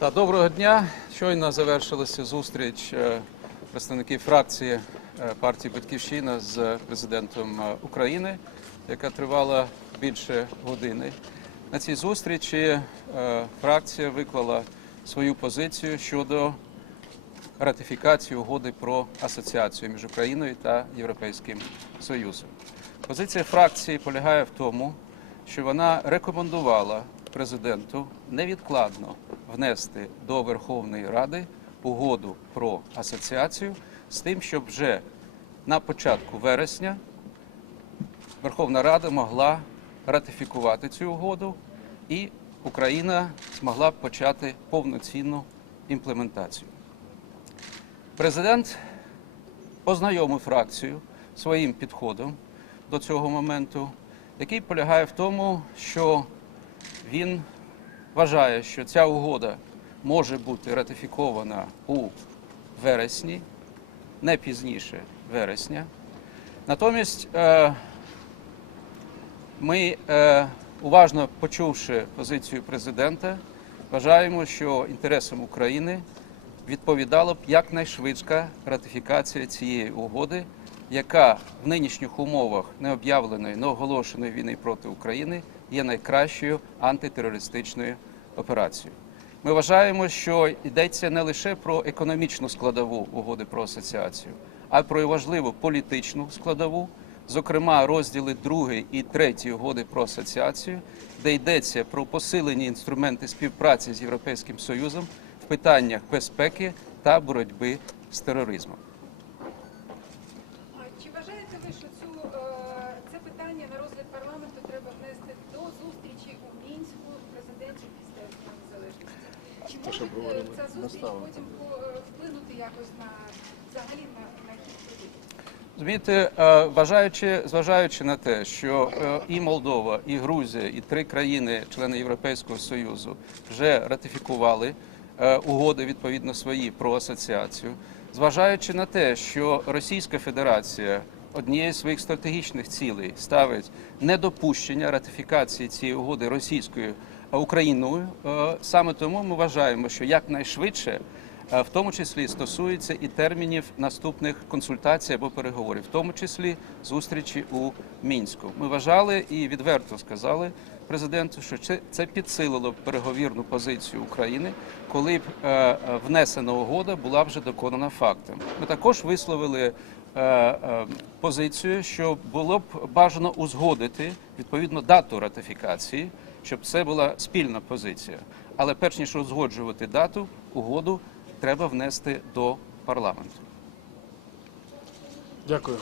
Та доброго дня. Щойно завершилася зустріч е, представників фракції е, партії Батьківщина з президентом е, України, яка тривала більше години. На цій зустрічі фракція виклала свою позицію щодо ратифікації угоди про асоціацію між Україною та Європейським Союзом. Позиція фракції полягає в тому, що вона рекомендувала президенту невідкладно внести до Верховної Ради угоду про асоціацію з тим, щоб вже на початку вересня Верховна Рада могла ратифікувати цю угоду і Україна змогла почати повноцінну імплементацію. Президент ознайомив фракцію своїм підходом до цього моменту, який полягає в тому, що він вважає, що ця угода може бути ратифікована у вересні, не пізніше вересня. Натомість е, ми, е, уважно почувши позицію президента, вважаємо, що інтересам України відповідала б якнайшвидша ратифікація цієї угоди, яка в нинішніх умовах необ'явленої, неоголошеної війни проти України є найкращою антитерористичною операцією. Ми вважаємо, що йдеться не лише про економічну складову угоди про асоціацію, а й про важливу політичну складову, зокрема розділи 2 і 3 угоди про асоціацію, де йдеться про посилені інструменти співпраці з Європейським Союзом в питаннях безпеки та боротьби з тероризмом. Чи вважаєте ви, що цю, е, питання на розгляд парламенту треба внести до зустрічі у Мінську президентів після незалежності? Чи може ця зустріч наставили. потім е, вплинути якось на взагалі на, на хід? Розумієте, е, вважаючи, зважаючи на те, що е, і Молдова, і Грузія, і три країни, члени Європейського Союзу, вже ратифікували угоди відповідно свої про асоціацію, зважаючи на те, що Російська Федерація однією з своїх стратегічних цілей ставить недопущення ратифікації цієї угоди російською е, Україною, е, саме тому ми вважаємо, що якнайшвидше Е, в тому числі стосується і термінів наступних консультацій або переговорів, в тому числі зустрічі у мінську. Ми вважали і відверто сказали президенту, що це, підсилило переговірну позицію України, коли б внесена угода була вже доконана фактом. Ми також висловили. Е, е, Позицію, що було б бажано узгодити відповідно дату ратифікації, щоб це була спільна позиція. Але перш ніж узгоджувати дату, угоду треба внести до парламенту. Дякую.